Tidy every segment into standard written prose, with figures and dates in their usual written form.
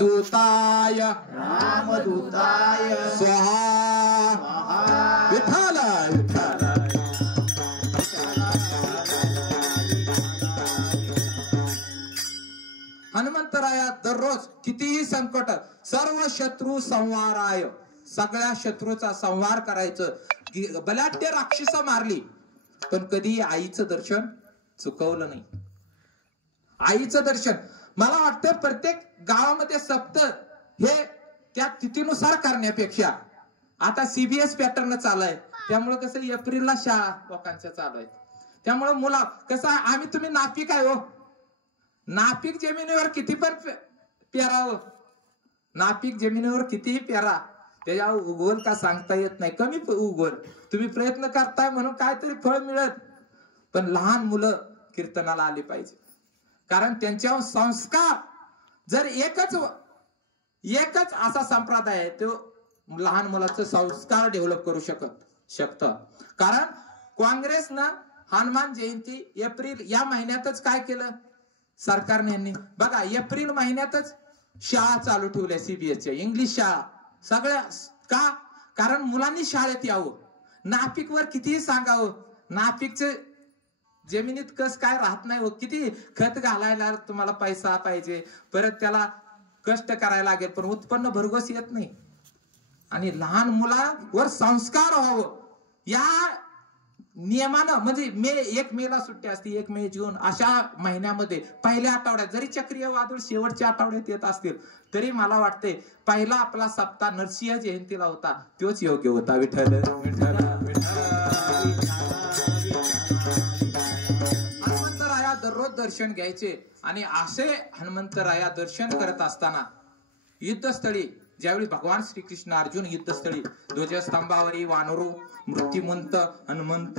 दूताय रामदूताय स्वाहा विठ्ठल विठ्ठल हनुमंतराया दररोज कितीही संकट सर्व शत्रू संहाराय सगळ्या शत्रूचा संहार करायचं बलाढ्य राक्षस मारली पण कधी आईचं दर्शन चुकवलं नाही. आईचं दर्शन मला वाटतं प्रत्येक गावामध्ये सप्त हे त्या तिथीनुसार करण्यापेक्षा आता सीबीएस पॅटर्न चालू आहे त्यामुळे कसं एप्रिलला शाळा लोकांच्या चालू आहे त्यामुळे मुला कसं आम्ही तुम्ही नापिक आहे हो नापिक जमिनीवर किती पण पेरावं नापिक जमिनीवर कितीही पेरा त्याच्या उगवल का सांगता येत नाही कमी उगवल तुम्ही प्रयत्न करताय म्हणून काहीतरी फळ मिळत पण लहान मुलं कीर्तनाला आली पाहिजे कारण त्यांच्यावर संस्कार जर एकच असा संप्रदाय आहे तो लहान मुलाचं संस्कार डेव्हलप करू शकत कारण काँग्रेसनं हनुमान जयंती एप्रिल या महिन्यातच काय केलं सरकारने यांनी बघा एप्रिल महिन्यातच शाळा चालू ठेवल्या सीबीएसच्या इंग्लिश शाळा सगळ्या का कारण मुलांनी शाळेत यावं नापिकवर कितीही सांगावं नापिकचे जमिनीत कस काय राहत नाही हो किती खत घालायला तुम्हाला पैसा पाहिजे परत त्याला कष्ट करायला लागेल पण उत्पन्न भरघोस येत नाही आणि लहान मुलावर संस्कार व्हावं या नियमानं म्हणजे एक मेला सुट्टी असते 1 मे जून अशा महिन्यामध्ये पहिल्या आठवड्यात जरी चक्रीय वादळ शेवटच्या आठवड्यात येत असतील तरी मला वाटते पहिला आपला सप्ताह नरसिंह जयंतीला होता तोच योग्य होता. विठ्ठल विठ्ठल हनुमंतराया दररोज दर्शन घ्यायचे आणि असे हनुमंतराया दर्शन करत असताना युद्धस्थळी ज्यावेळी भगवान श्रीकृष्ण अर्जुन युद्धस्थळी ध्वजस्तंभावरी वानरू मृत्युमंत हनुमंत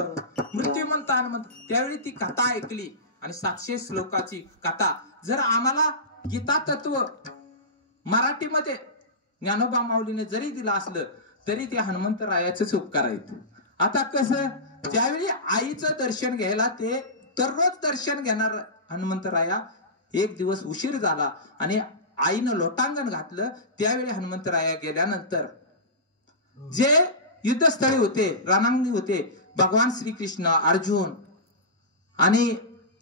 त्यावेळी ती कथा ऐकली आणि 700 श्लोकाची कथा जर आम्हाला गीता तत्व मराठीमध्ये ज्ञानोबा माऊलीने जरी दिलं असलं तरी ते हनुमंतरायाचेच उपकार आहेत. आता कसं ज्यावेळी आईचं दर्शन घ्यायला ते दररोज दर्शन घेणार हनुमंतराया एक दिवस उशीर झाला आणि आईनं लोटांगण घातलं त्यावेळी हनुमंतराया गेल्यानंतर जे युद्धस्थळी होते रणांगणी होते भगवान श्रीकृष्ण अर्जुन आणि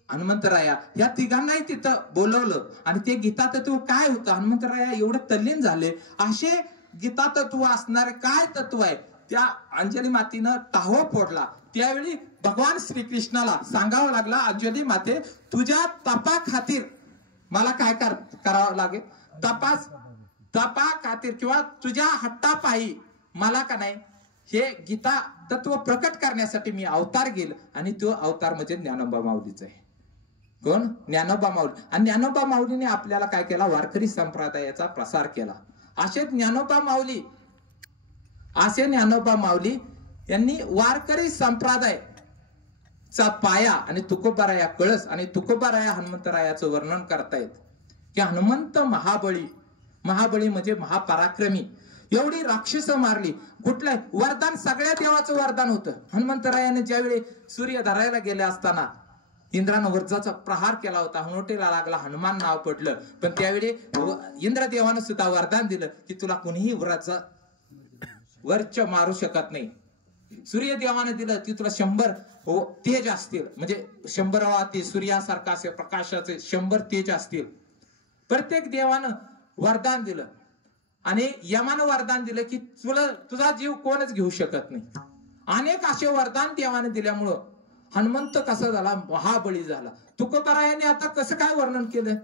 हनुमंतराया या तिघांनाही तिथं बोलवलं आणि ते गीता तत्व काय होतं हनुमंतराया एवढं तल्लीन झाले असे गीता तत्व असणारे काय तत्व आहे त्या अंजली मातीनं टाहो फोडला त्यावेळी भगवान श्रीकृष्णाला सांगावं लागला अंजली माते तुझ्या तपा खातीर मला काय करावं लागेल तपा खातीर किंवा तुझ्या हट्टापायी मला का नाही हे गीता तत्व प्रकट करण्यासाठी मी अवतार घेईल आणि तो अवतार म्हणजे ज्ञानोबा माऊलीचा आहे. कोण ज्ञानोबा माऊली आणि ज्ञानोबा माऊलीने आपल्याला काय केला वारकरी संप्रदायाचा प्रसार केला. असे ज्ञानोबा माऊली यांनी वारकरी संप्रदायचा पाया आणि तुकोबाराया कळस आणि तुकोबाराया हनुमंतरायाचं वर्णन करतायत की हनुमंत महाबळी म्हणजे महापराक्रमी एवढी राक्षस मारली कुठलं वरदान सगळ्या देवाचं वरदान होतं. हनुमंतरायाने ज्यावेळी सूर्य धरायला गेले असताना इंद्रानं वज्राचा प्रहार केला होता हनुटेला लागला हनुमान नाव पडलं पण त्यावेळी इंद्रदेवानं सुद्धा वरदान दिलं की तुला कुणीही वरच मारू शकत नाही. सूर्यदेवाने दिलं की तुला 100 तेज असतील म्हणजे 100 ते सूर्यासारखा असे प्रकाशाचे 100 तेज असतील. प्रत्येक देवानं वरदान दिलं आणि यमानं वरदान दिलं की तुझा जीव कोणच घेऊ शकत नाही. अनेक असे वरदान देवाने दिल्यामुळं हनुमंत कसा झाला महाबळी झाला. तुकोबारायाने आता कसं काय वर्णन केलं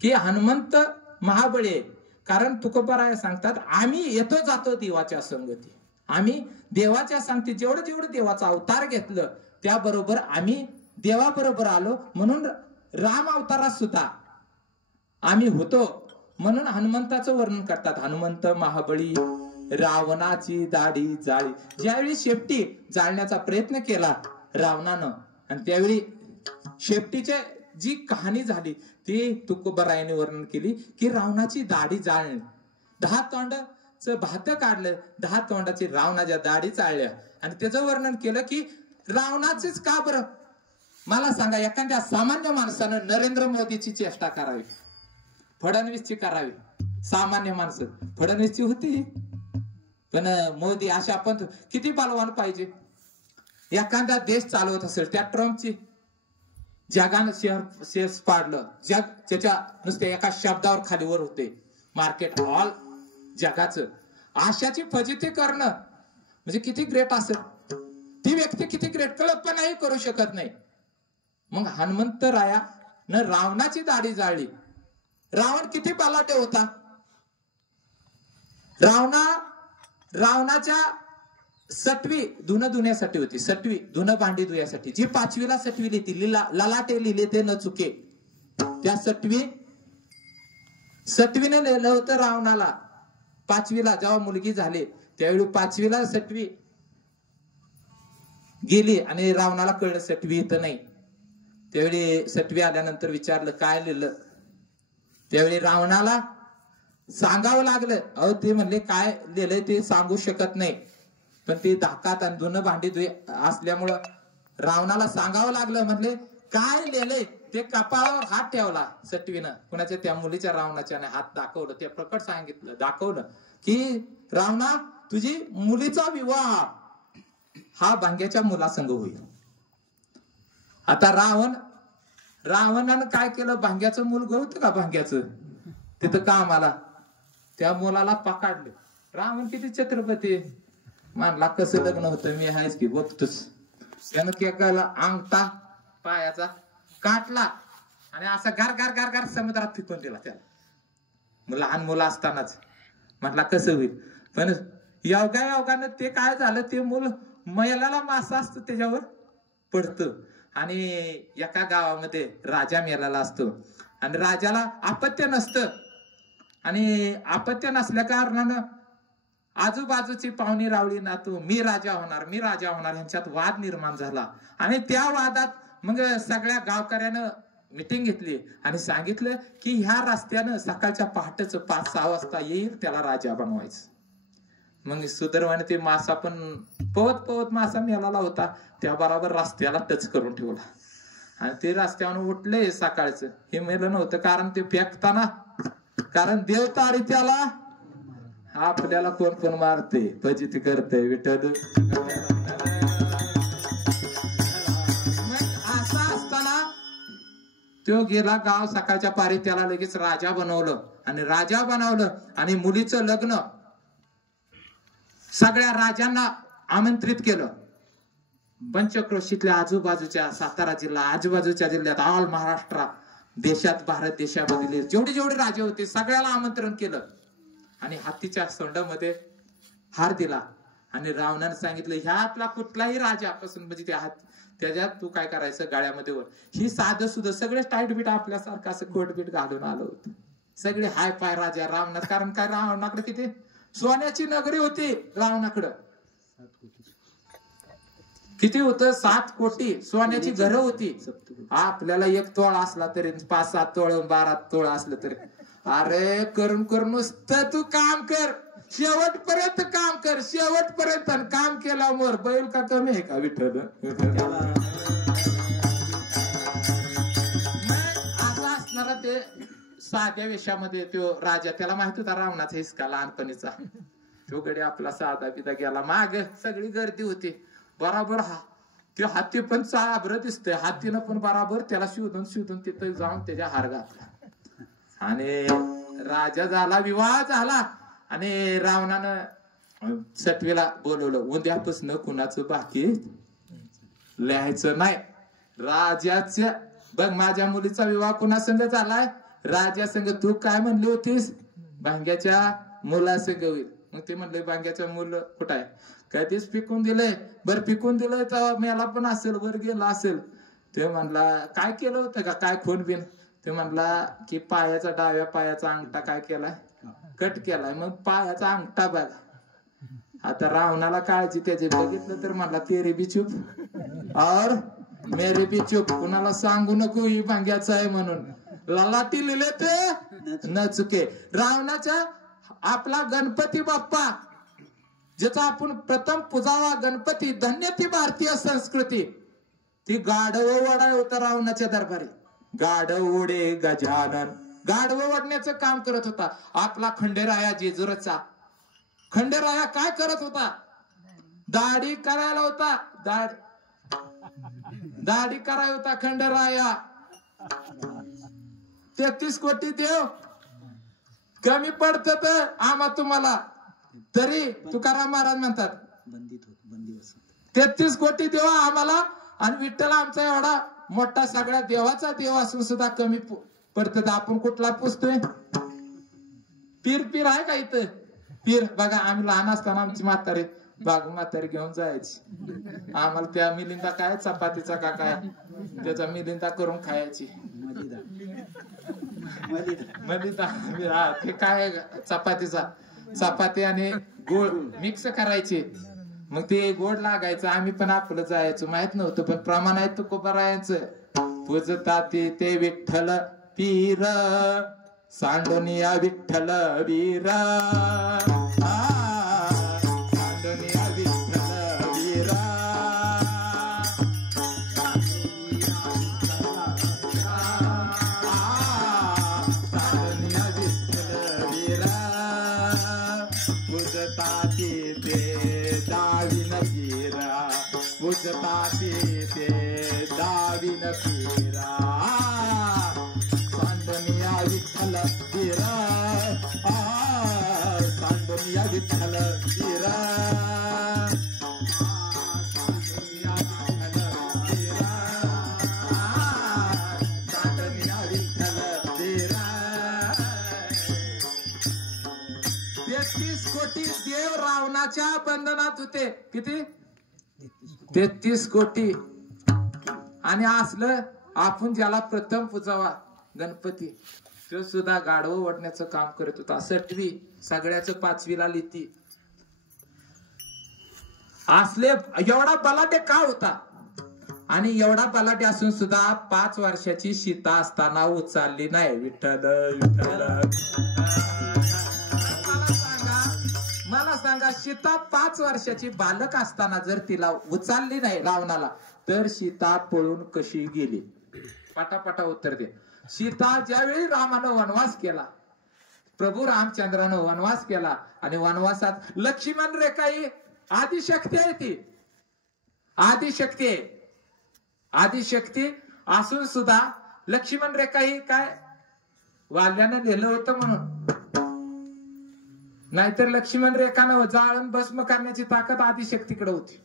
की हनुमंत महाबळी आहे कारण तुकोबाराया सांगतात आम्ही येतो जातो देवाच्या संगती आम्ही देवाच्या सांगते जेवढं देवाचा अवतार घेतलं त्याबरोबर आम्ही देवाबरोबर आलो म्हणून राम अवतारात सुद्धा आम्ही होतो म्हणून हनुमंताचं वर्णन करतात. हनुमंत महाबळी रावणाची दाढी जाळी ज्यावेळी शेपटी जाळण्याचा प्रयत्न केला रावणानं आणि त्यावेळी शेपटीची जी कहाणी झाली ती तुकोबारायाने वर्णन केली की रावणाची दाढी जाळली 10 तोंडाचं भात काढलं 10 तोंडाची रावणाच्या दाढी चाळल्या आणि त्याचं वर्णन केलं की रावणाचेच का बरं मला सांगा एखाद्या सामान्य माणसानं नरेंद्र मोदीची चेष्टा करावी फडणवीसची करावी. सामान्य माणसं फडणवीसची होती, पण मोदी अशा पण किती बलवान पाहिजे. एखादा देश चालवत असेल त्या ट्रम्पची जगानं शेअर्स पाडलं. जग त्याच्या नुसत्या एका शब्दावर खालीवर होते. मार्केट ऑल जगाचं आशाची फजिती करणं म्हणजे किती ग्रेट असेल. ती व्यक्ती किती ग्रेट कल्पनाही करू शकत नाही. मग हनुमंतराया न रावणाची दाढी जाळली. रावण किती बलाढ्य होता. रावणाच्या सटवी धुणं धुण्यासाठी होती. सटवी धुणं भांडी धुण्यासाठी. जी 5वीला सटवी लिहिली, ललाटे लिहिले ते न चुके. त्या सटवीने लिहिलं होतं रावणाला. 5वीला जेव्हा मुलगी झाली त्यावेळी 5वीला सटवी गेली आणि रावणाला कळलं सटवी इथं नाही. त्यावेळी सटवी आल्यानंतर विचारलं काय लिहिलं. त्यावेळी रावणाला सांगावं लागलं. अहो ते म्हणले काय लिहिलंय ते सांगू शकत नाही, पण ते धाकात आणि धुणं भांडी असल्यामुळं रावणाला सांगावं लागलं. म्हणले काय लिहिलंय ते. कपाळावर हात ठेवला सटवीनं. कुणाच्या त्या मुलीच्या रावणाच्या हात दाखवलं. ते प्रकट सांगितलं दाखवलं की रावणा तुझी मुलीचा विवाह हा भांग्याच्या मुलासंग होईल. आता रावणानं काय केलं. भांग्याचं मुलगा होतं का भांग्याचं तिथं कामाला, त्या मुलाला पकडले. रावण किती छत्रपती मानला. कसं लग्न होतं मी आहेच की बघतोच. त्यानं केकाला अंगठा पायाचा काटला आणि असा गार गार गार गार समुद्रात फेकून दिला त्याला. लहान मुलं असतानाच म्हटला कसं होईल. पण योगानं ते काय झालं. ते मूल मैलाला मासा असतो त्याच्यावर पडतं आणि एका गावामध्ये राजा मेलेला असतो आणि राजाला अपत्य नसतं. आणि अपत्य नसल्या कारणानं आजूबाजूची पाहुणी रावळी ना तू मी राजा होणार ह्यांच्यात वाद निर्माण झाला. आणि त्या वादात मग सगळ्या गावकऱ्यानं मिटिंग घेतली आणि सांगितलं की ह्या रस्त्यानं सकाळच्या पहाटेच 5-6 वाजता येईल, त्याला राजा बनवायचं. मग सुदैवाने ते मासा पण पवत मासा मेलेला होता. त्या बरोबर रस्त्याला टच करून ठेवला आणि ते रस्त्यावर उठले सकाळचं. हे मेलं नव्हतं कारण ते फेकताना, कारण देव तारी त्याला आपल्याला कोण मारते फजिती करते विठ्ठल. असं असताना तो गेला गाव सकाळच्या पारी. त्याला लगेच राजा बनवलं आणि मुलीचं लग्न सगळ्या राजांना आमंत्रित केलं. पंचक्रोशीतल्या आजूबाजूच्या सातारा जिल्हा आजूबाजूच्या जिल्ह्यात ऑल महाराष्ट्र देशात भारत देशामधील जेवढे राजे होते सगळ्याला आमंत्रण केलं. आणि हातीच्या सोंडामध्ये हार दिला आणि रावणाने सांगितलं ह्यातला कुठलाही राजापासून म्हणजे त्याच्यात तू काय करायचं गाळ्यामध्ये वर. ही साधं सुद्धा सगळे टाईट बीट आपल्यासारखं असं कोटबीट घालून आलं होतं. सगळे हाय पाय राजा रावणात. कारण काय रावणाकडे किती सोन्याची नगरी होती. रावणाकडं किती होतं 7 कोटी सोन्याची घरं होती. आपल्याला 1 तोळा असला तरी 5-7 तोळ 12 तोळा असलं तरी अरे करून नुसतं तू काम कर, शेवटपर्यंत काम कर. शेवटपर्यंत काम केला मोर बैल का कमी आहे का विठ्ठल. असं असणारा ते साध्या वेशामध्ये तो राजा. त्याला माहित होता रावणाचा हिसका लहानपणीचा. तो गडी आपला साधा पिता गेला. माग सगळी गर्दी होती. बराबर ते हाती पण चाबर दिसतंय. हातीनं पण बराबर त्याला शोधून तिथं जाऊन त्याच्या हार घातला आणि राजा झाला. विवाह झाला आणि रावणानं सटवीला बोलवलं. उद्यापासून कुणाचं बाकी लिहायचं नाही. राजाच्या बघ माझ्या मुलीचा विवाह कुणा संग झालाय राजा संग. तू काय म्हणली होतीस भांग्याच्या मुलासंग होईल. मग ते म्हणले भांग्याचं मूल कुठं आहे. कधीच पिकून दिलंय. बरं पिकून दिलंय तर मेला पण असेल वर गेला असेल. ते म्हणला काय केलं होतं का काय खून बिन. ते म्हणला की डाव्या पायाचा अंगठा काय केलाय कट केलाय. मग पायाचा अंगठा बघा. आता रावणाला काळजी त्याची. बघितलं तर म्हणला तेरे बी चुप और मेरे बी चुप. कुणाला सांगू नको ही भांग्याचा आहे म्हणून. ललाटी लिहिले ते न चुके. रावणाच्या आपला गणपती बाप्पा ज्याचा आपण प्रथम पूजावा गणपती. धन्य ती भारतीय संस्कृती. ती गाढव वडा होता रावणाच्या दरबारी. गाढव ओढे गजानन गाढवं ओढण्याचं काम करत होता. आपला खंडेराया जेजुरचा खंडेराया काय करत होता? दाढी करायला होता. दाढी करायला होता खंडेराया. 33 कोटी देव कमी पडत आम्हा तुम्हाला, तरी तुकाराम महाराज म्हणतात 33 कोटी देव आम्हाला, आणि विठ्ठल आमचा एवढा मोठा सगळ्या देवाचा देव असून सुद्धा कमी पडत. आपण कुठला पुसतोय? पीर आहे का इथं? पीर बघा, आम्ही लहान असताना आमची म्हातारी बाग म्हातारी घेऊन जायची. आम्हाला त्या मिलिंदा काय चपातीचा का काय त्याचा मिलिंदा करून खायची. मलिदा ते काय चपातीचा चपाती आणि गोड मिक्स करायचे. मग ते गोड लागायचं. आम्ही पण आपलं जायचो, माहित नव्हतं. पण प्रमाण आहे तुकोबारायांचं. पूजता ते विठ्ठल पीर सांडोनिया विठ्ठल वीर, सांडोनिया विठ्ठल वीर, सांडोनिया विठ्ठल वीर. पूजता ते दाविन पीरा, पूजता ते दाविन पीरा, सांडोनिया विठ्ठल वीरा, सांडोनिया विठ्ठल वीरा, सांडोनिया विठ्ठल वीरा, सांडोनिया विठ्ठल वीरा. 33 कोटी देव रावणाच्या बंधनात होते. किती? 33 कोटी. आणि असलं आपण ज्याला प्रथम पूजावा गणपती, तो सुद्धा गाढवं ओढण्याचं काम करत होता. 6वी सगळ्याच 5वीला लिहिती. असले एवढा बलाढ्य का होता? आणि एवढा बलाढ्य असून सुद्धा 5 वर्षाची सीता असताना उचलली नाही. विठ्ठल विठ्ठल. मला सांगा, सीता 5 वर्षाची बालक असताना जर तिला उचलली नाही रावणाला, तर सीता पळून कशी गेली? पटापटा उत्तर दे. सीता ज्यावेळी रामानं वनवास केला, प्रभू रामचंद्रानं वनवास केला, आणि वनवासात लक्ष्मण रेखा ही आदिशक्ती आहे. ती आदिशक्ती आहे. आदिशक्ती असून सुद्धा लक्ष्मण रेखा ही काय वाल्यानं नेलं होतं म्हणून, नाहीतर लक्ष्मण रेखानं जाळून भस्म करण्याची ताकद आदिशक्तीकडे होती.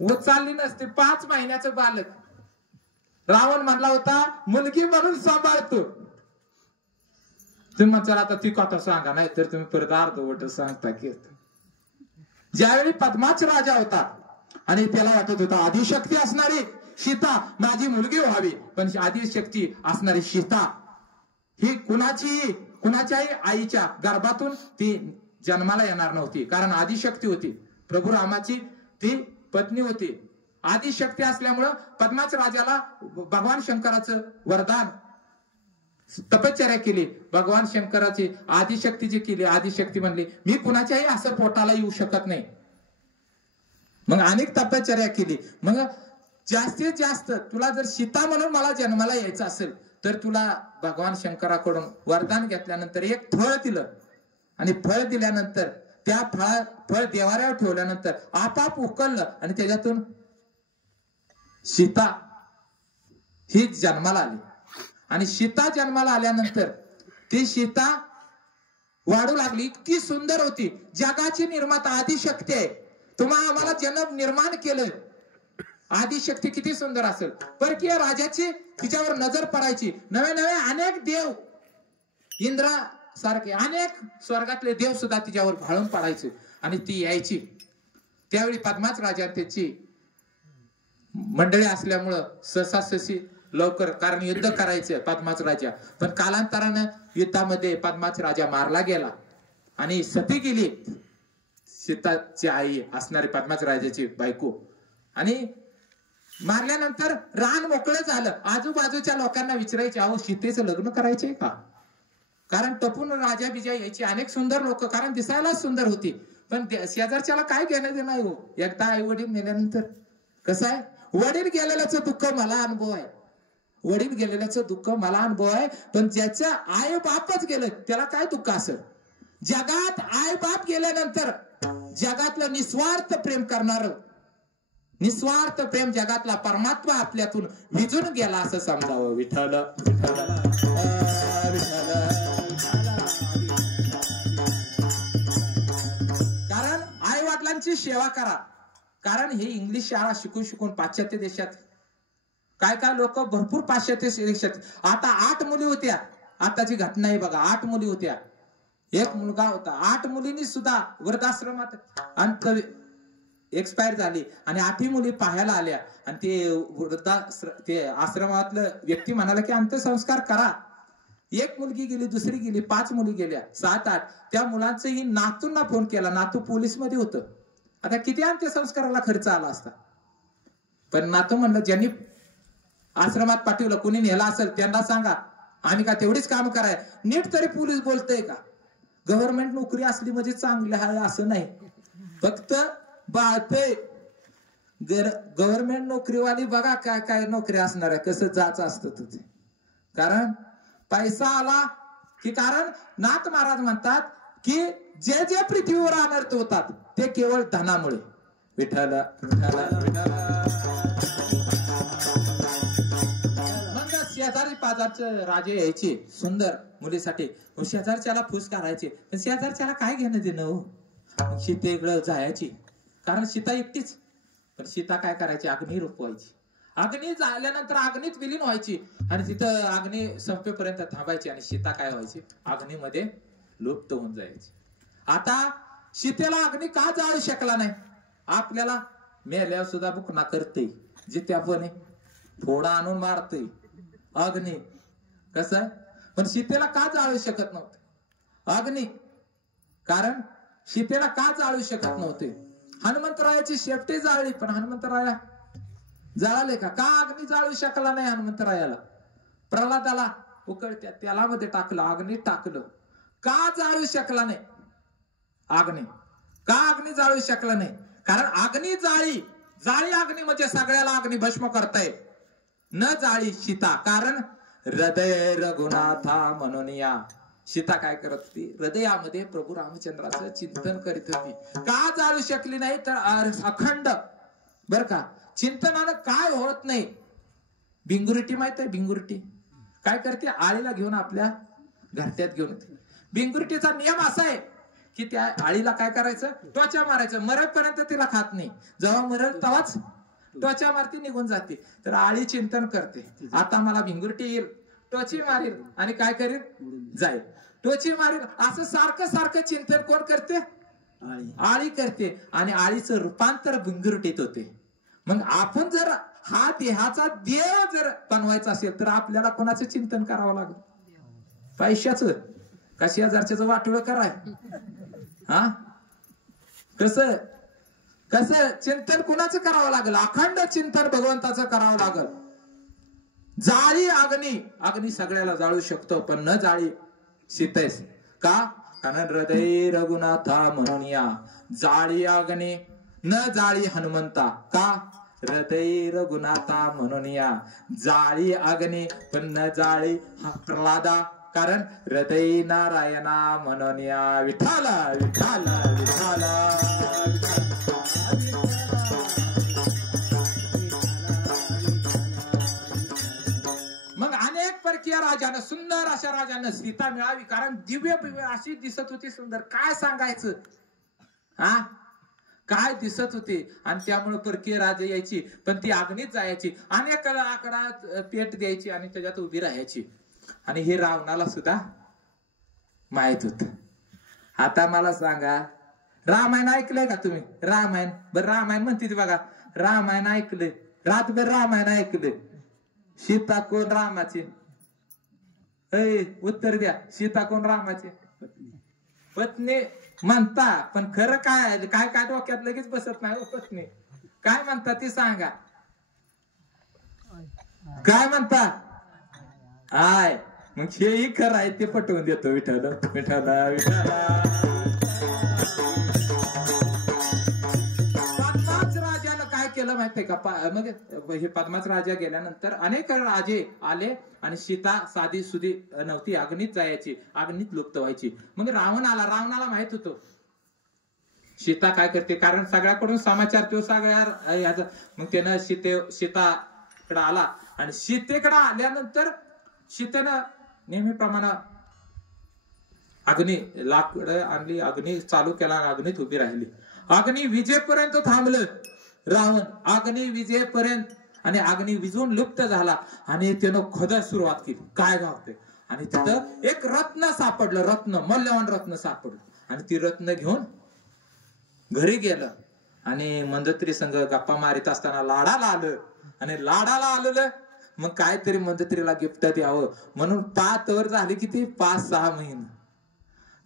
उचलली नसते. 5 महिन्याचं बालक. रावण म्हणला होता मुलगी म्हणून सांभाळतो. तुम्ही म्हणता आता ती कथा सांगा, नाही तर तुम्ही परत अर्धवट सांगता की. ज्यावेळी पद्माच राजा होता आणि त्याला वाटत होता आदिशक्ती असणारी सीता माझी मुलगी व्हावी, पण आदिशक्ती असणारी सीता ही कुणाच्याही आईच्या गर्भातून ती जन्माला येणार नव्हती. कारण आदिशक्ती होती. प्रभू रामाची ती पत्नी होती. आदिशक्ती असल्यामुळं पद्माच राजाला भगवान शंकराचं वरदान, तपश्चर्या केली. भगवान शंकराची आदिशक्तीची केली. आदिशक्ती म्हणली मी कुणाच्याही असं पोटाला येऊ शकत नाही. मग अनेक तपश्चर्या केली. मग जास्तीत जास्त तुला जर सीता म्हणून मला जन्माला यायचं असेल तर तुला भगवान शंकराकडून वरदान घेतल्यानंतर एक फळ दिलं, आणि फळ दिल्यानंतर त्या फळ देवाऱ्यावर ठेवल्यानंतर आपाप उकळलं, आणि त्याच्यातून सीता ही जन्माला आली. आणि सीता जन्माला आल्यानंतर ती सीता वाढू लागली. इतकी सुंदर होती. जगाची निर्माता आदिशक्ती आहे. तुम्हाला आम्हाला जन्म निर्माण केलं. आदिशक्ती किती सुंदर असेल. परकीय राजाची तिच्यावर नजर पडायची. नवे नवे अनेक देव, इंद्रा सारखे अनेक स्वर्गातले देव सुद्धा तिच्यावर भाळून पडायचे, आणि ती यायची. त्यावेळी पद्माच राजा त्याची मंडळी असल्यामुळं सहसासहसी लवकर, कारण युद्ध करायचं पद्माच राजा. पण कालांतरानं युद्धामध्ये पद्माच राजा मारला गेला आणि सती गेली, सीताची आई असणारी पद्माच राजाची बायको. आणि मारल्यानंतर रान मोकळं झालं. आजूबाजूच्या लोकांना विचारायचे अहो सीतेचं लग्न करायचंय का? कारण टपून राजा बिजा यायची अनेक सुंदर लोक, कारण दिसायलाच सुंदर होती. पण शेजारच्याला काय घेणं देणं आहे हो. एकदा आई वडील नेल्यानंतर कसं आहे, वडील गेलेल्याचं दुःख मला अनुभव आहे. वडील गेलेल्याचं दुःख मला अनुभव आहे, पण ज्याचं आई बापच गेलं त्याला काय दुःख असेल. जगात आई बाप गेल्यानंतर जगातलं निस्वार्थ प्रेम करणार, निस्वार्थ प्रेम जगातला परमात्मा आपल्यातून विजून गेला असं समजावं. विठ्ठल कारण आई वडिलांची सेवा करा. कारण हे इंग्लिश शाळा शिकून शिकून पाश्चात्य देशात काय काय लोक भरपूर पाश्चात्य देशात. आता 8 मुली होत्या, आताची घटना आहे बघा. 8 मुली होत्या, एक मुलगा होता. 8 मुलींनी सुद्धा वृद्धाश्रमात एक्सपायर झाली आणि 8 मुली पाहायला आल्या आणि ते आश्रमातलं व्यक्ती म्हणाला की अंत्यसंस्कार करा. एक मुलगी गेली, दुसरी गेली, 5 मुली गेल्या, 7-8. त्या मुलांचंही नातूंना फोन केला. नातू पोलीस मध्ये होतं. आता किती अंत्यसंस्काराला खर्च आला असता. पण नातू म्हणलं ज्यांनी आश्रमात पाठवलं, कोणी नेला असेल त्यांना सांगा, आम्ही का तेवढीच काम कराय. नीट तरी पोलीस बोलतय का. गव्हर्नमेंट नोकरी असली म्हणजे चांगली आहे असं नाही, फक्त बाळते. गव्हर्नमेंट नोकरीवाली बघा काय काय नोकरी असणार आहे, कसं जायचं असतं तुझे. कारण पैसा आला की, कारण नाथ महाराज म्हणतात की जे जे पृथ्वीवर अनर्थ होतात ते केवळ धनामुळे. विठ्ठल मग शेजारी पाजारचे राजे यायचे सुंदर मुलीसाठी, शेजारच्याला फुस करायचे. पण शेजारच्याला काय घेणं देणं हो. सीतेकडे जायची, कारण सीता एकटीच. पण सीता काय करायची, अग्नी रूपवायची. अग्नी झाल्यानंतर अग्नीत विलीन व्हायची आणि तिथं अग्नी संपेपर्यंत थांबायची आणि सीता काय व्हायची, अग्नीमध्ये लुप्त होऊन जायची. आता सीतेला अग्नी का जाळू शकला नाही. आपल्याला मेल्यावर सुद्धा बुकना करते, जित्यापणे थोडा आणून मारते अग्नी, कसं आहे. पण सीतेला का जाळू शकत नव्हते अग्नी, कारण सीतेला का जाळू शकत नव्हते. हनुमंतरायाची शेपटी जाळली, पण हनुमंतराया जाळले का अग्नी जाळू शकला नाही हनुमंतरायाला. प्रल्हादाला उकळत्या तेलामध्ये टाकलं, अग्नीत टाकलं, का जाळू शकला नाही अग्नी. का अग्नी जाळू शकला नाही, कारण अग्नी जाळी अग्नी म्हणजे सगळ्याला अग्नी भस्म करताय, न जाळी सीता. कारण हृदय रघुनाथा म्हणून या सीता काय करत होती, हृदयामध्ये प्रभू रामचंद्राचं चिंतन करीत होती. का जाळू शकली नाही, तर अखंड बर का चिंतनानं काय होत नाही. भिंगुरटी माहित आहे, भिंगुरटी काय करते, आळीला घेऊन आपल्या घरट्यात घेऊन येते. भिंगुरटीचा नियम असा आहे की त्या आळीला काय करायचं, त्वचा मारायचं. मरेपर्यंत तिला खात नाही, जेव्हा मरेल तेव्हाच त्वचा मारती, निघून जाते. तर आळी चिंतन करते, आता मला भिंगुरटी येईल, टोची मारील आणि काय करेल, जाईल, टोची मारील. असं सारखं सारखं चिंतन कोण करते, आळी करते. आणि आळीचं रूपांतर भिंगुरटीत होते. मग आपण जर हा देहाचा देव जर बनवायचा असेल तर आपल्याला कोणाचं चिंतन करावं लागेल, पैशाचं का शेजारच्याचं वाटोळं कराय. हा कसं कसं चिंतन कुणाचं करावं लागेल, अखंड चिंतन भगवंताचं करावं लागेल. जाळी अग्नी सगळ्याला जाळू शकतो, पण न जाळी सीतेस. का, कारण हृदय रघुनाथा म्हणून या जाळी अग्नी, न जाळी हनुमंता. का, हृदय रघुनाथा म्हणून या जाळी अग्नी, पण न जाळी प्रल्हादा. कारण हृदय नारायणा म्हणून या विठाला विठाला विठाला. मग अनेक परकीय राजानं, सुंदर अशा राजानं सीता मिळावी, कारण दिव्य अशी दिसत होती, सुंदर काय सांगायचं. हा काय दिसत होते. आणि त्यामुळे परकीय राजे यायची, पण ती अग्नीत जायची, अनेक आकडा पेट द्यायची आणि त्याच्यात उभी राहायची. आणि हे रावणाला सुद्धा माहित होत. आता मला सांगा, रामायण ऐकलंय का तुम्ही, रामायण. बरं रामायण म्हणते बघा, रामायण ऐकलंय, रातभर रामायण ऐकलंय. सीता कोण रामाची, उत्तर द्या, सीता कोण रामाची पत्नी म्हणता, पण खरं काय काय काय डोक्यात लगेच बसत नाही. पत्नी काय म्हणता ती सांगा, काय म्हणता. हाय, मग हेही खरं आहे, ते पटवून देतो. विठाला विठाला विठाला. राजानं काय केलं माहितीये का मग हे पद्माचा राजा गेल्यानंतर अनेक राजे आले आणि सीता साधी सुधी नव्हती, अग्नीत जायची, अग्नीत लुप्त व्हायची. मग रावण आला, रावणाला माहित होतं सीता काय करते, कारण सगळ्याकडून समाचार तो सगळ्या मग त्यानं सीताकडे आला आणि सीतेकडे आल्यानंतर सीतेनं नेहमीप्रमाणे अग्नी लाकड आणली, अग्नी चालू केला आणि अग्नीत उभी राहिली. अग्नी विजेपर्यंत थांबलं रावण, अग्नी विजेपर्यंत, आणि अग्नी विजून लुप्त झाला आणि त्यानं खोदायला सुरुवात केली काय गावते. आणि तिथं एक रत्न सापडलं, रत्न मौल्यवान रत्न सापडलं आणि ती रत्न घेऊन घरी गेलं आणि मंदोत्री संघ गप्पा मारित असताना लाडाला आलं. आणि लाडाला आलेलं मग काहीतरी मंदोत्रीला गिफ्ट द्यावं म्हणून 5 वर झाली किती 5-6 महिने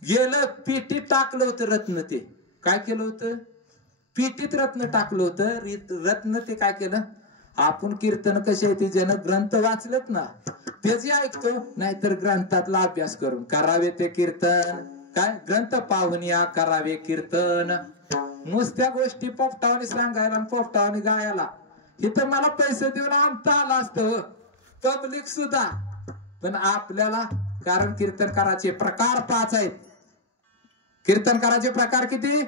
गेलं. पेटीत टाकलं होतं रत्न, ते काय केलं होतं पेटीत रत्न टाकलं होतं. रत्न ते काय केलं, आपण कीर्तन कसे आहे ते ज्यानं ग्रंथ वाचलेत ना त्याचे ऐकतो, नाहीतर ग्रंथातला अभ्यास करून करावे ते कीर्तन. काय ग्रंथ पाहुनिया करावे कीर्तन. नुसत्या गोष्टी पोपटावाने सांगायला आणि पोपटावाने गायला इथं मला पैसे देऊन आणता आला असतं पब्लिक सुद्धा, पण आपल्याला कारण कीर्तनकाराचे प्रकार 5 आहेत. कीर्तनकाराचे प्रकार किती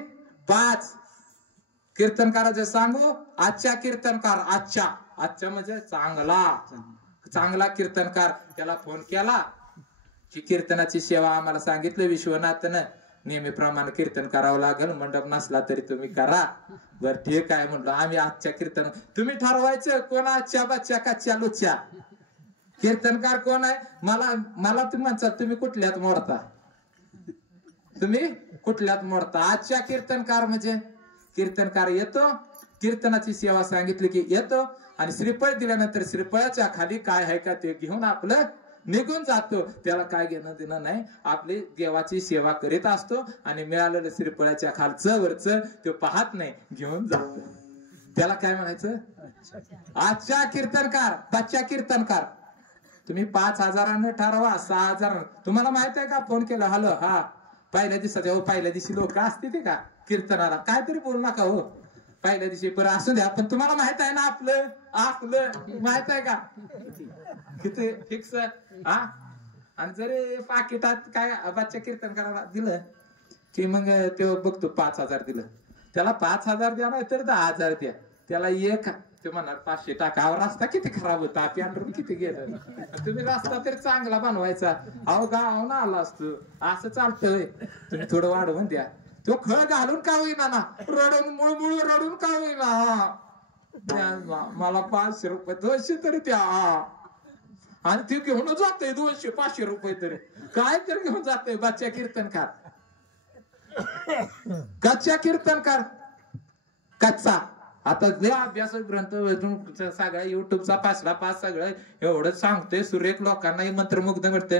5. कीर्तनकाराचे सांगू, आजच्या कीर्तनकार, आजच्या म्हणजे चांगला कीर्तनकार, त्याला फोन केला की कीर्तनाची सेवा आम्हाला सांगितलं विश्वनाथन, नेहमीप्रमाणे कीर्तन करावं लागेल, मंडप नसला तरी तुम्ही करा. बर ठीक आहे म्हणलं, आम्ही आजच्या कीर्तन, तुम्ही ठरवायचं कोण आजच्या बच्च्या कच्च्या लुच्च्या कीर्तनकार कोण आहे. मला तुम्ही म्हणता तुम्ही कुठल्यात मोडता, तुम्ही कुठल्यात मोडता. आजच्या कीर्तनकार म्हणजे कीर्तनकार येतो, कीर्तनाची सेवा सांगितली की येतो आणि श्रीफळ दिल्यानंतर श्रीफळाच्या खाली काय आहे का ते घेऊन आपलं निघून जातो. त्याला काय घेणं देणं नाही, आपली देवाची सेवा करीत असतो आणि मिळालेलं श्रीफळाच्या खालचं वरचं तो पाहत नाही, घेऊन जातो. त्याला काय म्हणायचं आजच्या कीर्तनकार, बच्चा कीर्तनकार. तुम्ही 5,000 ठरवा, 6,000. तुम्हाला माहित आहे का फोन केला, हॅलो हा पहिल्या दिवसाच्या, पहिल्या दिवशी लोक असते ते का कीर्तनाला काहीतरी बोलू नका हो पहिल्या दिवशी, पर असू द्या, पण तुम्हाला माहित आहे ना आपलं माहित आहे का किती फिक्स हा. आणि जरी पाकिटात काय बच्चा कीर्तन करायला दिलं की मग ते बघतो 5,000 दिलं, त्याला 5,000 द्या नाही तर 10,000 द्या, त्याला एक ते म्हणणार 500 टाका. रस्ता किती खराब होता, पेट्रोल किती गेलं, तुम्ही रस्ता तरी चांगला बनवायचा. अहो गाव ना आला असतो, असं चालतंय, तुम्ही थोडं वाढवून द्या. तो खळ घालून का होईना ना, रडून मुळमुळ रडून का होईना, मला 500 रुपये 200 तरी द्या. आणि ते घेऊन जाते 200-500 रुपये तरी काय तर घेऊन जाते बच्चा कीर्तनकार. कच्चा कीर्तनकार कच्चा. आता जे अभ्यास ग्रंथ सगळ्या युट्यूबचा 5 सगळं एवढं सांगतोय सुरेख, लोकांनाही मंत्रमुग्ध करते.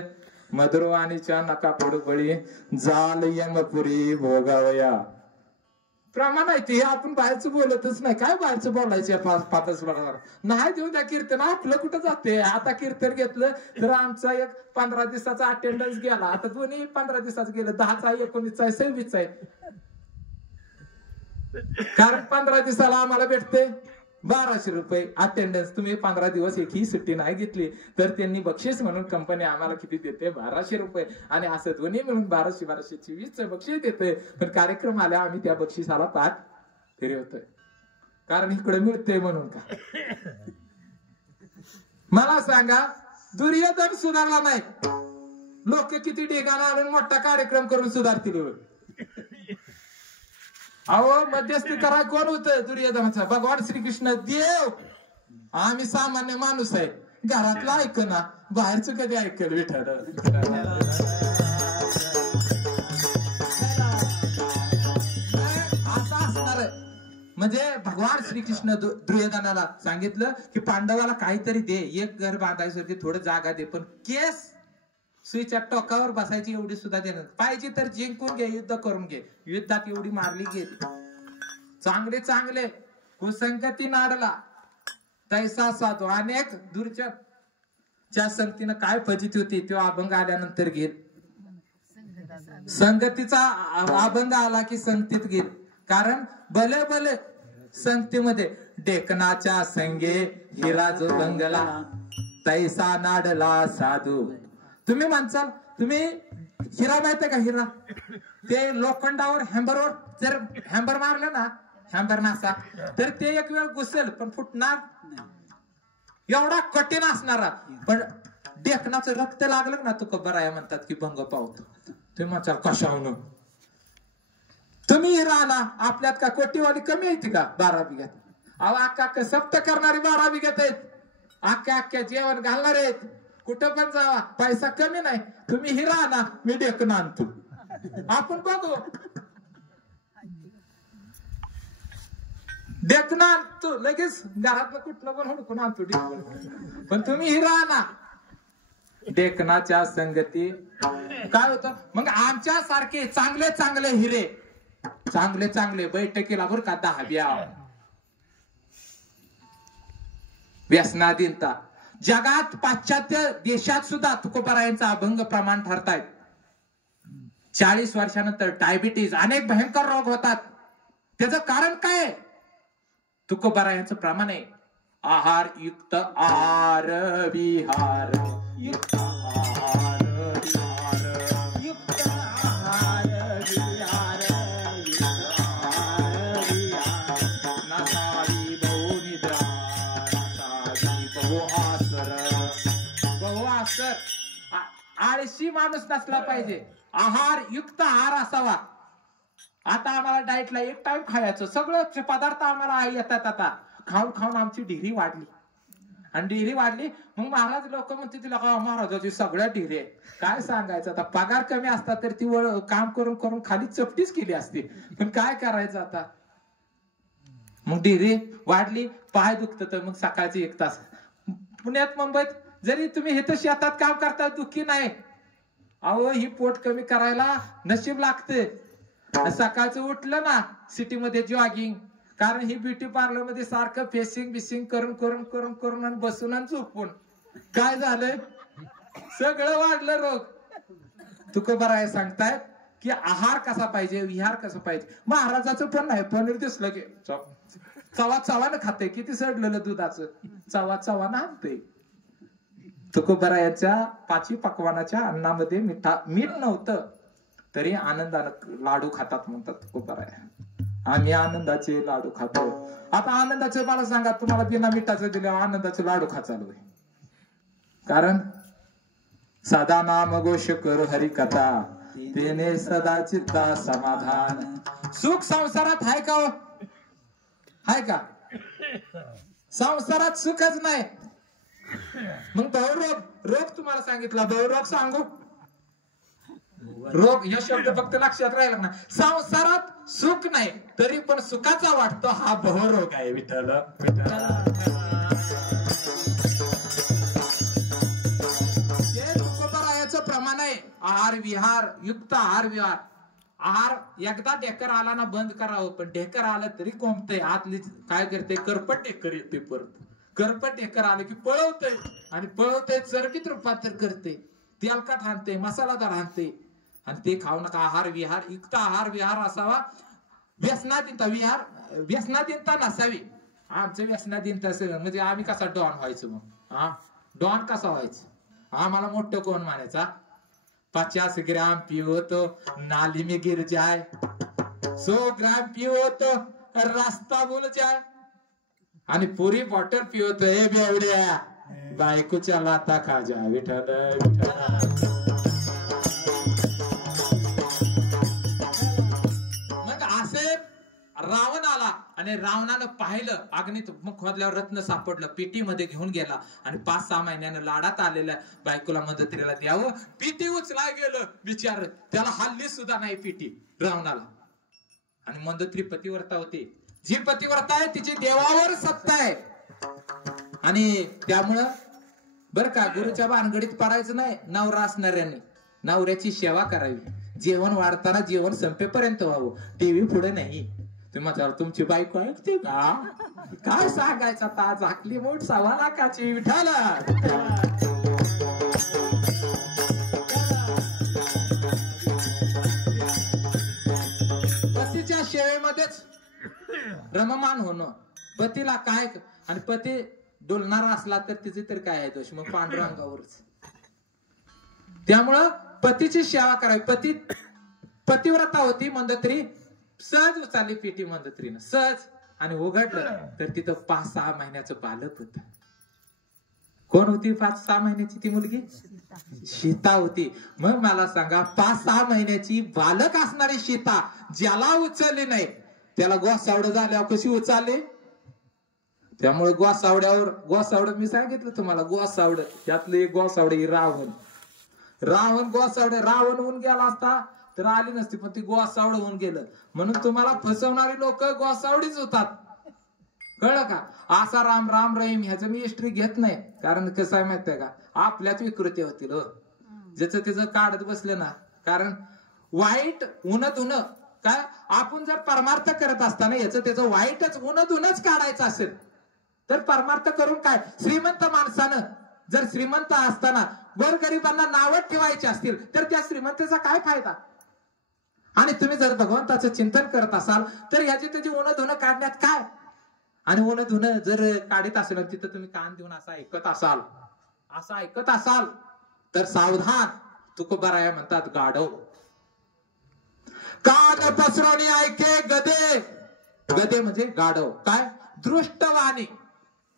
मधुरवाणीच्या नका पडू बळी, जाल यमपुरी भोगावया. प्रमाण आहे ते, आपण बाहेरचं बोलतच नाही. काय बाहेरचं बोलायचं 5 नाही देऊ द्या कीर्तन, आपलं कुठं जाते. आता कीर्तन घेतलं तर आमचा एक 15 दिवसाचा अटेंडन्स गेला, आता दोन्ही 15 दिवसाचं गेलं, 10चा 19चा 26चा आहे. कारण 15 दिवसाला आम्हाला भेटते 1200 रुपये अटेंडन्स. तुम्ही 15 दिवस एकही सुट्टी नाही घेतली तर त्यांनी बक्षीस म्हणून कंपनी आम्हाला किती देते 1200 रुपये. आणि असं दोन्ही मिळून 1200-1220 बक्षीस देते. पण कार्यक्रम आल्या आम्ही त्या बक्षिसाला 5 फिरवतोय, कारण इकडे मिळते म्हणून का. मला सांगा दुर्योधन सुधारला नाही, लोक किती ढेगाना आणून मोठा कार्यक्रम करून सुधारतील. अहो मध्यस्थी करा कोण होतं दुर्योधनाचा, भगवान श्रीकृष्ण देव. आम्ही सामान्य माणूस आहे, घरातलं ऐक ना, बाहेरचं कधी ऐकल विठ्ठल. असं असणार म्हणजे भगवान श्रीकृष्ण दुर्योधनाला सांगितलं की पांडवाला काहीतरी दे, एक घर बांधायसाठी थोडं जागा दे, पण केस सुईच्या टोकावर बसायची एवढी सुद्धा देणार पाहिजे तर जिंकून घे, युद्ध करून घे. युद्धात एवढी मारली गेली, चांगले कुसंगती नाडला तैसा साधू. अनेक दूरच्या ज्या संगतीनं काय फजिती होती तो अभंग आल्यानंतर घेत, संगतीचा अभंग आला की संगतीत घेत. कारण भले संगतीमध्ये डेकनाच्या संगे हिरा जो बंगला तैसा नाडला साधू. तुम्ही म्हणसाल तुम्ही हिरा माहितीये का? हिरा ते लोखंडावर हॅम्बरवर जर हॅम्बर मारलं ना, हॅम्बर नासा, तर ते एक वेळ घुसेल पण फुटणार एवढा कठीण असणारा. पण डेकनाचं रक्त लागलं ना तुका बराया म्हणतात की भंग पावतो. तुम्ही म्हणसाल कशावून? तुम्ही हिरा ना, आपल्यात का कोटीवाली कमी येते का 12 बिघ्यात? अहो अख्खा सप्त करणारी 12 बिघ्यात आहेत. अख्ख्या जेवण घालणार आहेत. कुठं पण जावा, पैसा कमी नाही. तुम्ही हिरा ना, मी डेकन आणतो. आपण बघू डेकन आणतो लगेच, घरातलं कुठलं पण हुडकून आणतो डेकन. पण तुम्ही हिरा ना. डेकनाच्या संगती काय होतं मग? आमच्या सारखे चांगले चांगले हिरे, चांगले चांगले बैठकीला बरं का 10 व्यसनाधीनता. जगात पाश्चात्य देशात सुद्धा तुकोबारायांचा अभंग प्रमाण ठरतायत. 40 वर्षानंतर डायबिटीज, अनेक भयंकर रोग होतात. त्याचं कारण काय? तुकोबारायांचं प्रमाण आहे आहार युक्त आहार विहार, युक्त आहार विहार, युक्त आहार विहार, युक्त आहार विहार. नसावी बहु निद्रा, नसावी बहु आसर. बहु आसर आळशी माणूस नसला पाहिजे. आहार युक्त आहार असावा. आता आम्हाला डाएटला एक टाइम खायचं, सगळं पदार्थ आम्हाला येतात. आता खाऊन खाऊन आमची डिग्री वाढली. आणि डिग्री वाढली मग महाराज लोक म्हणते तिला का महाराजाची सगळ्या डिग्री आहे. काय सांगायचं आता, पगार कमी असता तर ती काम करून करून खाली चपटीच केली असती. पण काय करायचं आता. मग डिग्री वाढली, पाय दुखत तर मग सकाळची 1 तास. पुण्यात मुंबईत जरी तुम्ही इथं शेतात काम करता दुःखी नाही. अहो ही पोट कमी करायला नशीब लागते. सकाळचं उठलं ना सिटीमध्ये जॉगिंग, कारण ही ब्युटी पार्लर मध्ये सारखं फेसिंग बिसिंग करून करून करून करून आणि बसून आणि झोपून काय झालंय, सगळं वाढलं रोग. तुकोबाराय सांगतायत की आहार कसा पाहिजे, विहार कसा पाहिजे. महाराजाचं पण नाही, पनीर दिसलं की चवा चवानं खाते. किती सडलेलं दुधाचं चवा चवानं आणते. तुकोबारायाच्या 5 पकवानाच्या अन्नामध्ये मीठ नव्हतं तरी आनंदानं लाडू खातात म्हणतात तुकोबाराय. आम्ही आनंदाचे लाडू खातो. आता आनंदाचे मला सांगा, तुम्हाला बिना मिठाचं दिल्यावर आनंदाचे लाडू खा चालू आहे. कारण सदा नाम घोष कर हरी कथा, तेने सदा चित्ता समाधान. सुख संसारात आहे का? आहे का? संसारात सुखच नाही. मग बहुरोग, रोग तुम्हाला सांगितला, बहुरोग सांगू. रोग या शब्द फक्त लक्षात राहिला ना. संसारात सुख नाही तरी पण सुखाचा वाटतो, हा बहुरोग आहे. विठ्ठल तुकोबारायाचं प्रमाण आहे आहार विहार, युक्त आहार विहार. आहार एकदा ढेकर आला ना बंद करावं, पण ढेकर आलं तरी कोंबतंय. आतली काय करते, करपट ढेकर येते. परत करपट ढेकर आलं की पळवतय, आणि पळवतय चरबीत रूपांतर करते, तेलकट आणते, मसालादार आणते. आणि ते खाऊ नका. आहार विहार युक्त आहार विहार असावा. व्यसनाधीनता विहार, व्यसनाधीनता नसावी. आमचं व्यसनाधीनता म्हणजे आम्ही कसा डॉन व्हायचो. मग डॉन कसा व्हायचं? आम्हाला मोठं कोण म्हणायचा? 50 ग्राम पिओ तो नाली में गिर जाए, 100 ग्राम पिओ तो रास्ता भूल जाए, आणि पुरी बॉटल पिओ तो ए बेवड्या बायकोच्या लाता खा जा. विठ्ठल विठ्ठल. रावण आला आणि रावणानं पाहिलं अग्नीत, मग खोदल्यावर रत्न सापडलं, पेटीमध्ये घेऊन गेला. आणि 5-6 महिन्यानं लाडात आलेल्या बायकोला मदतीला द्यावं, पेटी उचला गेलं. बिचार त्याला हल्ली सुद्धा नाही पेटी रावणाला. आणि मंदत्री पतिव्रता होती. जी पतिव्रता आहे तिची देवावर सत्ता आहे. आणि त्यामुळं बर का, गुरुच्या भानगडीत पडायचं नाही. नवरा असणाऱ्यांनी नवऱ्याची सेवा करावी. जेवण वाढताना जेवण संपेपर्यंत व्हावं, टीव्ही पुढे नाही. तुम्ही तुमची बायको ऐकते का? काय सांगायचं आता, झाकली मोठ 1.25 लाखाची. विठाला पतीच्या सेवेमध्येच रममान होणं, पतीला काय, आणि पती डोलणारा असला तर तिचे तर काय आहे दोष, मग पांडुरंगावरच. त्यामुळं पतीची सेवा करावी. पतिव्रता होती मंदोदरी, सहज उचलली पेटी मंदोदरीनं, सहज, आणि उघडलं तर तिथं 5-6 महिन्याचं बालक होत. कोण होती 5-6 महिन्याची ती मुलगी? सीता होती. मग मला सांगा, 5-6 महिन्याची बालक असणारी सीता ज्याला उचलली नाही त्याला गोसावड झाल्यावर कशी उचलली? त्यामुळे गोसावड मी सांगितलं तुम्हाला, गोसावड त्यातलं एक गोसावड रावण गोसावड, रावण होऊन गेला असता तर आली नसती, पण ती गोसावड होऊन गेलं. म्हणून तुम्हाला फसवणारी लोक गोसावडीच होतात, कळलं का? असा राम राम रहीम ह्याचं मी हिस्ट्री घेत नाही, कारण कसं आहे माहितीये का, आपल्याच विकृती होतील हो, ज्याचं त्याचं काढत बसले ना. कारण वाईट उन्हत काय, आपण जर परमार्थ करत असताना याचं त्याचं वाईटच उन्हच काढायचं असेल तर परमार्थ करून काय? श्रीमंत माणसानं जर श्रीमंत असताना गोरगरिबांना नावं ठेवायची असतील तर त्या श्रीमंतीचा काय फायदा? आणि तुम्ही जर भगवंताचं चिंतन करत असाल तर याची त्याची उन्ह काढण्यात काय? आणि उन्ह जर काढत असेल तिथं तुम्ही कान देऊन असं ऐकत असाल तर सावधान, तुकोबाराया म्हणतात गाढव. कान पसरवणी ऐके गदे म्हणजे गाढव. काय? दृष्टवाणी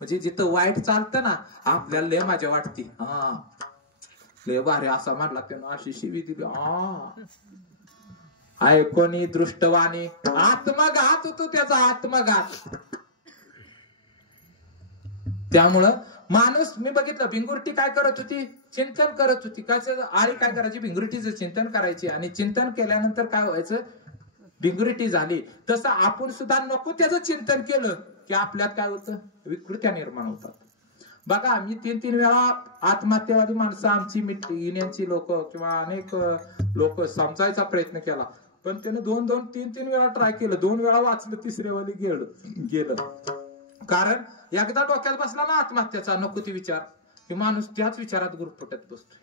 म्हणजे जिथं वाईट चालतं ना आपल्याला लय मजा वाटते, हा लय भारी असा म्हणला त्यानं, अशी शिवी दिली, ऐकोनी दृष्टवाणी. आत्मघात होतो त्याचा, आत्मघात. त्यामुळं माणूस, मी बघितलं भिंगुरटी काय करत होती? चिंतन करत होती. आळी काय करायची? भिंगुरटीचं चिंतन करायची, आणि चिंतन केल्यानंतर काय व्हायचं? भिंगुरटी झाली. तसं आपण सुद्धा नको त्याचं चिंतन केलं की आपल्यात काय होतं? विकृत्या निर्माण होतात. बघा, मी 3-3 वेळा आत्महत्यावादी माणसं आमची युनियनची लोक किंवा अनेक लोक समजायचा प्रयत्न केला, पण त्यानं 2-2, 3-3 वेळा ट्राय केलं. 2 वेळा वाचलं, 3ऱ्या वेळी गेलं. कारण एकदा डोक्यात बसला ना आत्महत्याचा नको ते विचार, की माणूस त्याच विचारात गुरफटत बसतो.